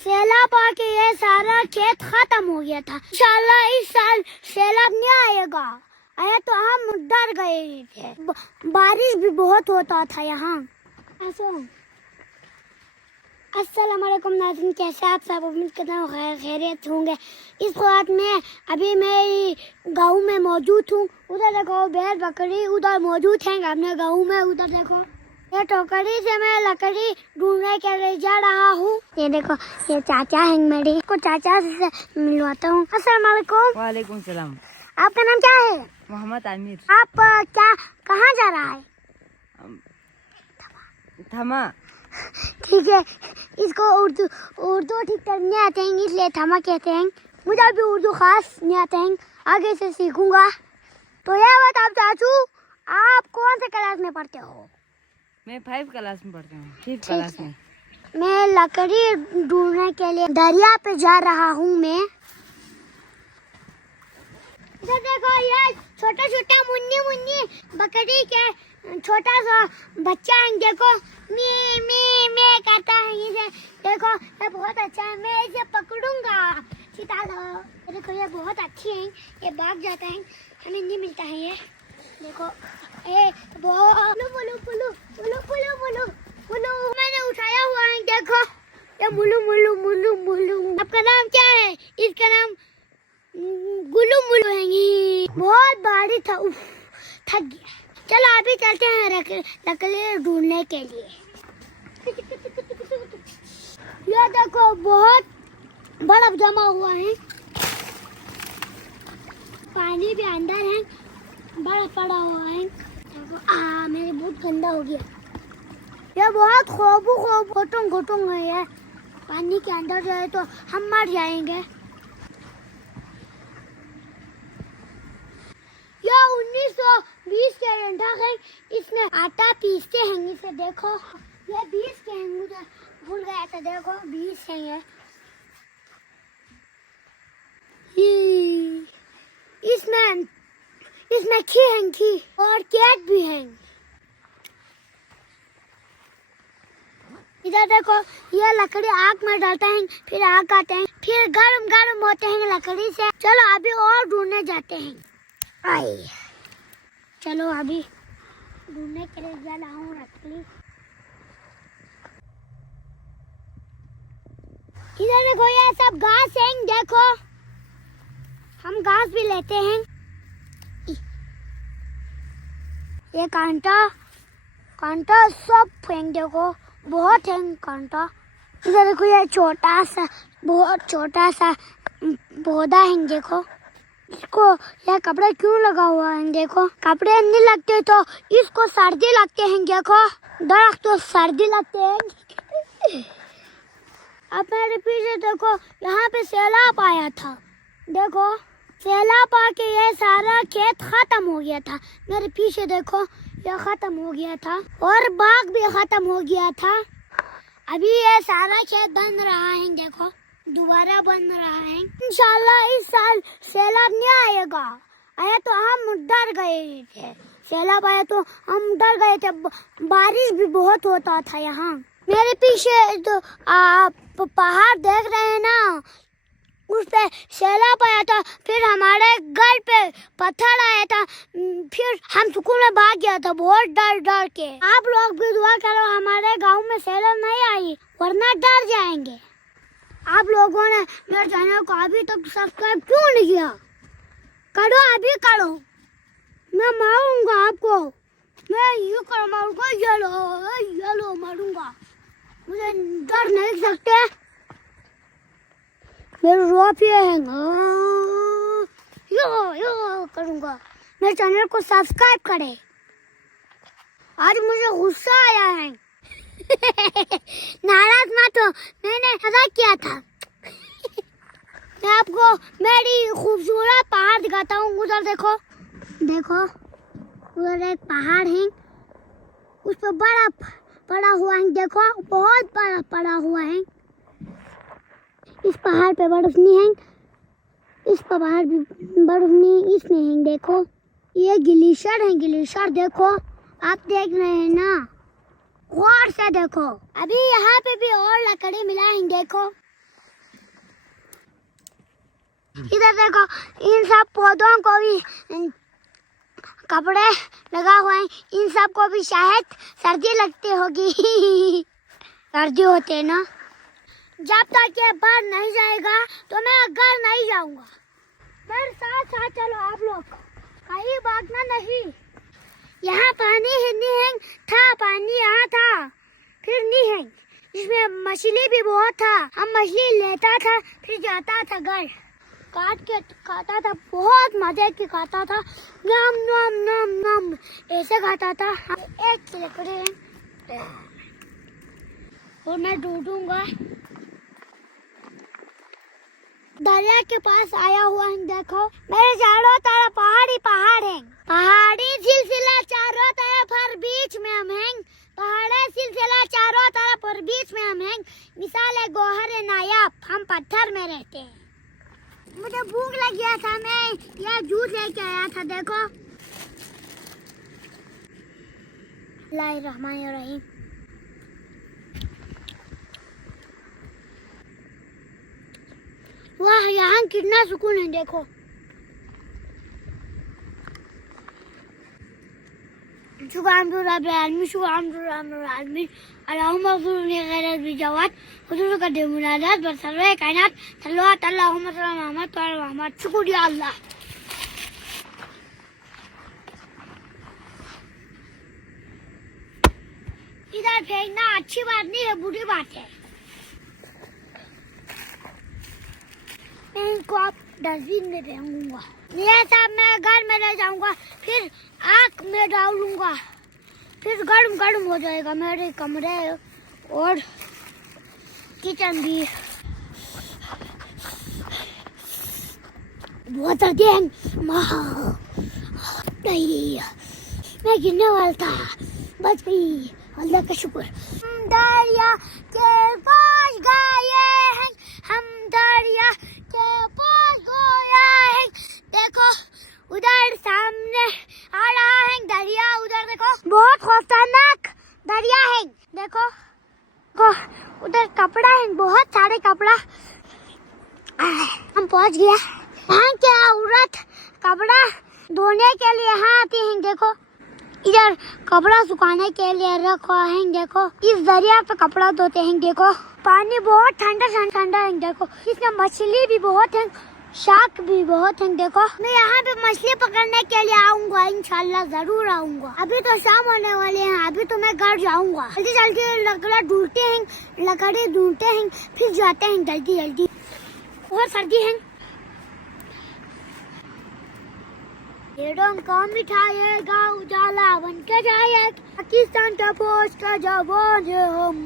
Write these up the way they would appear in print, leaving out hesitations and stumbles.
सैलाब आके ये सारा खेत खत्म हो गया था। इंशाल्लाह इस साल सैलाब नहीं आएगा। आया तो हम डर गए थे। बारिश भी बहुत होता था यहाँ। अस्सलाम वालेकुम नाज़रीन, कैसे आप सब? उम्मीद करता हूँ खैरियत होंगे। इस वक्त में अभी मैं गाँव में मौजूद हूँ। उधर देखो बैल बकरी उधर मौजूद हैं अपने गाँव में। उधर देखो ये टोकरी से मैं लकड़ी ढूंढने के लिए जा रहा हूँ। ये देखो ये चाचा हैं मेरे को, चाचा से मिलवाता हूँ। अस्सलाम वालेकुम। वालेकुम सलाम। आपका नाम क्या है? मोहम्मद आमिर। आप क्या कहाँ जा रहा है? थमा। ठीक है, इसको उर्दू ठीक तरह नहीं आते हैं इसलिए थमा कहते हैं। मुझे भी उर्दू खास नहीं आते हैं, आगे से सीखूंगा। तो यह बात आप चाचू, आप कौन से क्लास में पढ़ते हो? मैं 5 क्लास में पढ़ता हूँ। 5 क्लास में। मैं लकड़ी ढूंढने के लिए दरिया पे जा रहा हूँ। मैं इधर देखो ये छोटा छोटा मुन्नी बकरी के छोटा सा बच्चा है। देखो मी मी मी करता है इसे। देखो ये बहुत अच्छा है, मैं इसे पकड़ूंगा। सीता देखो ये बहुत अच्छी है, ये भाग जाता है, हमें नहीं मिलता है ये। देखो ए बोलो बोलो बोलो बोलो बोलो बोलो बोलो मैंने उठाया हुआ है। देखो ये मुलू मुलू मुलू मुलू। आपका नाम क्या है? इसका नाम गुल्लू मुल्लू है। बहुत भारी था, थक गया। चलो अभी चलते हैं लकड़ी ढूंढने के लिए। ये देखो बहुत बर्फ जमा हुआ है, पानी भी अंदर है, बर्फ पड़ा हुआ है। देखो मेरे बहुत गंदा हो गया। ये बहुत खोटुंग घुटुंग है। ये पानी के अंदर जाए तो हम मर जाएंगे। यह 1920 के डंडा है, इसमें आटा पीसते हैं इसे। देखो ये 20 के हैं, मुझे भूल गया था। देखो 20 है ये। इसमें खी हैं, खी और केक भी हैं। इधर देखो ये लकड़ी आग में डालते हैं, फिर आग आते हैं, फिर गरम होते हैं लकड़ी से। चलो अभी और ढूंढने जाते हैं। आई चलो अभी ढूंढने के लिए जा रहा हूँ लकड़ी। इधर देखो ये सब घास है। देखो हम घास भी लेते हैं। ये कांटा सब फेंक। देखो बहुत है कांटा। इधर देखो ये बहुत छोटा सा पौधा है। देखो इसको यह कपड़ा क्यों लगा हुआ है? देखो कपड़े नहीं लगते तो इसको सर्दी लगते हैं। देखो दरख्त तो सर्दी लगते हैं। अब मेरे पीछे देखो यहाँ पे सैलाब आया था। देखो सैलाब आके ये सारा खेत खत्म हो गया था। मेरे पीछे देखो ये खत्म हो गया था और बाग भी खत्म हो गया था। अभी ये सारा खेत बन रहा है। देखो दोबारा बन रहा है। इंशाल्लाह इस साल सैलाब नहीं आएगा। आया तो हम डर गए थे। सैलाब आया तो हम डर गए थे। बारिश भी बहुत होता था यहाँ। मेरे पीछे तो आप पहाड़ देख रहे हैं ना, उस पे सैलाब आया था। फिर हमारे घर पे पत्थर आया था, फिर हम स्कूल में भाग गया था बहुत डर के। आप लोग भी दुआ करो हमारे गांव में सैलाब नहीं आई, वरना डर जाएंगे। आप लोगों ने मेरे चैनल को अभी तक सब्सक्राइब क्यों नहीं किया? करो अभी करो, मैं मारूंगा आपको। मैं ये कर मारूंगा, ये लो मारूंगा। मुझे डर नहीं सकते। मेरे रुपये हैं, यो करूंगा। मेरे चैनल को सब्सक्राइब करें। आज मुझे गुस्सा आया है। नाराज मत हो, मैंने मजाक किया था। मैं आपको मेरी खूबसूरत पहाड़ दिखाता हूँ। उधर देखो उधर एक पहाड़ है, उस पर बर्फ पड़ा हुआ है। देखो बहुत बर्फ पड़ा हुआ है। इस पहाड़ पे बर्फ नहीं है, इस पहाड़ भी बर्फ नहीं इसमें है। देखो ये ग्लेशियर है, ग्लेशियर देखो आप देख रहे हैं ना, गौर से देखो। अभी यहाँ पे भी और लकड़ी मिला है। देखो इधर देखो, इन सब पौधों को भी कपड़े लगा हुए हैं। इन सब को भी शायद सर्दी लगती होगी। सर्दी होते है ना। जब तक ये बाहर नहीं जाएगा तो मैं घर नहीं जाऊंगा। मेरे साथ साथ चलो आप लोग, कहीं भागना नहीं। यहाँ पानी ही नहीं है था, पानी यहाँ था फिर नहीं है, जिसमें मछली भी बहुत था। हम मछली लेता था फिर जाता था घर, काट के खाता था, बहुत मजे की खाता था। नम नम नम नम ऐसे खाता था। एक लकड़ी और मैं ढूंढूंगा। दरिया के पास आया हुआ है, देखो मेरे चारों तरफ पहाड़ी पहाड़ है। पहाड़ी सिलसिला चारों तरफ, हर बीच में हम हैं। पहाड़ी सिलसिला चारों तरफ और बीच में हम हैं। मिसाल है गौहर नायाब, हम पत्थर में रहते हैं। मुझे भूख लग गया था, मैं यह जूस लेके आया था। देखो बिस्मिल्लाहिर्रहमानिर्रहीम। वाह, यहाँ कितना सुकून है। देखो शुक्रिया अल्लाह। इधर फेंकना अच्छी बात नहीं है, बुरी बात है। मैं इनको आप डस्टबिन में फेंकूंगा। ये सब मैं घर में ले जाऊंगा, फिर आग में डालूंगा, फिर गर्म गर्म हो जाएगा मेरे कमरे और किचन भी। बहुत सर्दी है, मैं गिरने वाला था, बच गई, अल्लाह का शुक्र। हम दरिया के पास गए हैं, हम दरिया के पास गया है। देखो उधर सामने आ रहा है दरिया, उधर देखो बहुत खतरनाक दरिया है। देखो उधर कपड़ा है, बहुत सारे कपड़ा। हम पहुंच गया। यहाँ के औरत कपड़ा धोने के लिए यहाँ आती हैं। देखो इधर कपड़ा सुखाने के लिए रखा है। देखो इस दरिया पे कपड़ा धोते हैं। देखो पानी बहुत ठंडा ठंडा है। देखो इसमें मछली भी बहुत है, शार्क भी बहुत है। देखो मैं यहाँ पे मछली पकड़ने के लिए आऊंगा, इंशाल्लाह जरूर आऊंगा। अभी तो शाम होने वाले हैं, अभी तो मैं घर जाऊंगा। जल्दी जल्दी लकड़ी ढूंढते हैं, फिर जाते हैं जल्दी जल्दी। बहुत सर्दी है। पेड़ों को मिठाएगा उजाला बन के जाए। पाकिस्तान का फौज का जवान है हम,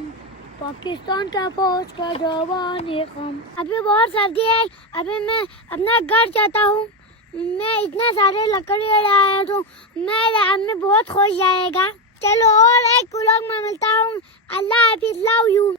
पाकिस्तान का फौज का जवान है हम। अभी बहुत सर्दी है, अभी मैं अपना घर जाता हूँ। मैं इतने सारे लकड़ी लाया तो मेरे अम्मी बहुत खुश जाएगा। चलो और एक व्लॉग में मिलता हूँ। अल्लाह हाफिज़, लव यू।